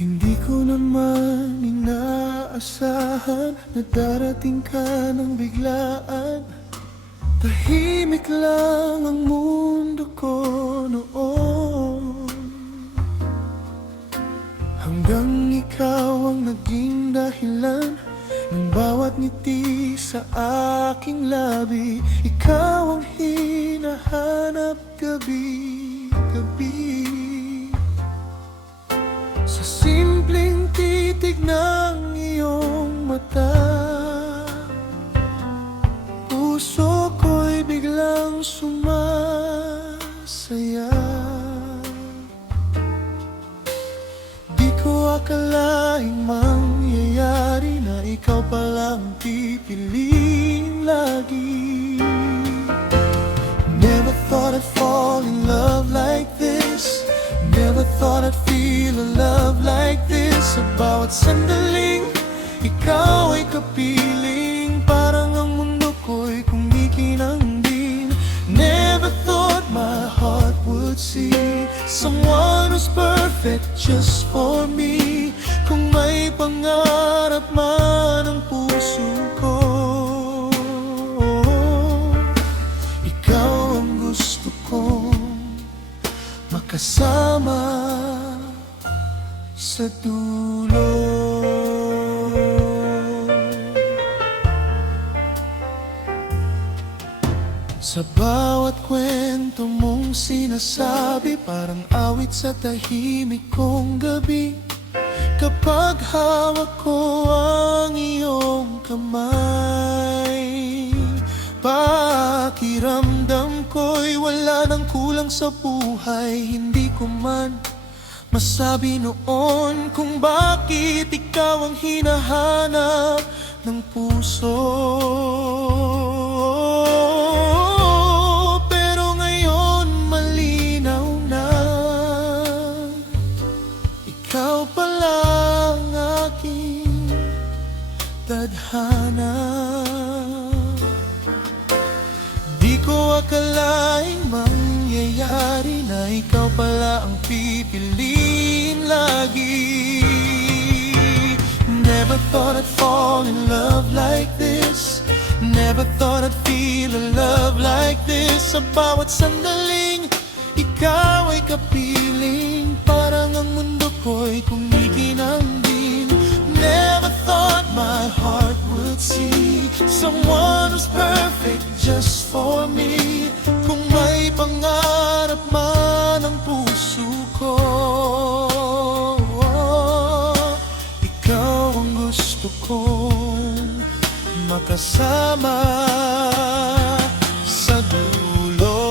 Hindi ko naman inaasahan na darating ka ng biglaan. Tahimik lang ang mundo ko noon, hanggang ikaw ang naging dahilan ng bawat ngiti sa aking labi. Ikaw ang hinahanap gabi-gabi. Sa simpleng titig ng iyong mata, puso ko'y biglang sumasaya. Di ko akalaing mangyayari na ikaw palang pipiliin lagi. Never thought I'd fall in love like this. Never thought I'd feel a love like this. Sa bawat sandaling, ikaw ay kapiling. Parang ang mundo ko'y kumikinang din. Never thought my heart would see someone who's perfect just for me. Kung may pangarap man ang puso ko, ikaw ang gusto kong makasama sa dulo. Sa bawat kwento mong sinasabi, parang awit sa tahimik kong gabi. Kapag hawak ko ang iyong kamay, pakiramdam ko'y wala nang kulang sa buhay. Hindi ko man masabi noon kung bakit ikaw ang hinahanap ng puso. Pero ngayon malinaw na, ikaw pala ang aking tadhana. Di ko akalaing mangyayari na ikaw pala ang pipiliin lagi. Never thought I'd fall in love like this. Never thought I'd feel a love like this. Sa bawat sandaling, ikaw ay kapiling. Parang ang mundo ko'y kumikinang din. Never thought my heart would see someone who's perfect just for me. Kung may pangarap man ang puso ko, ikaw ang gusto kong makasama sa dulo.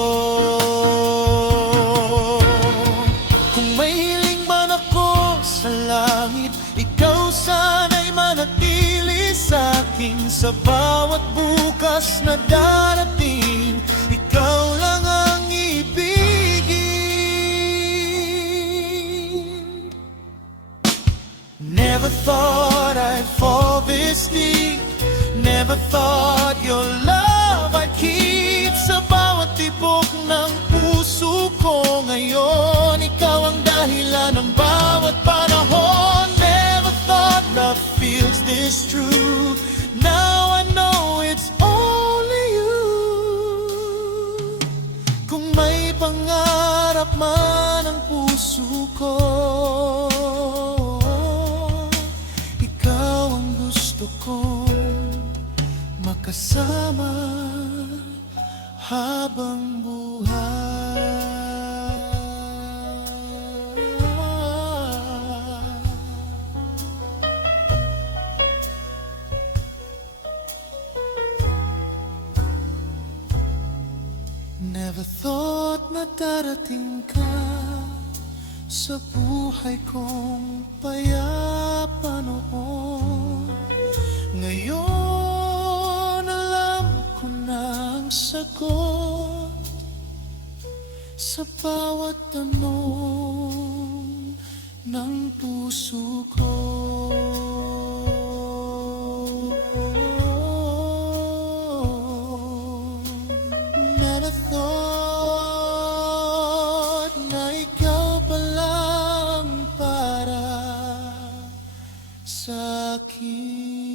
Kung may hiling man ako sa langit, ikaw sana'y manatili sa'kin. Sa bawat bukas na darating, ikaw lang ang ibigin. Never thought I'd fall this deep. Never thought your love I'd keep. Sa bawat tibok ng puso ko ngayon, ikaw ang dahilan ng bawat panahon. Never thought love feels this true. Now I know it's only you. Kung may pangarap man ang puso ko, ikaw ang gusto kong makasama habang buhay. Never thought na darating ka sa buhay kong payapa noon. Ngayon alam ko na ang sagot sa bawat tanong ng puso ko. Never thought na ikaw palang para sa akin.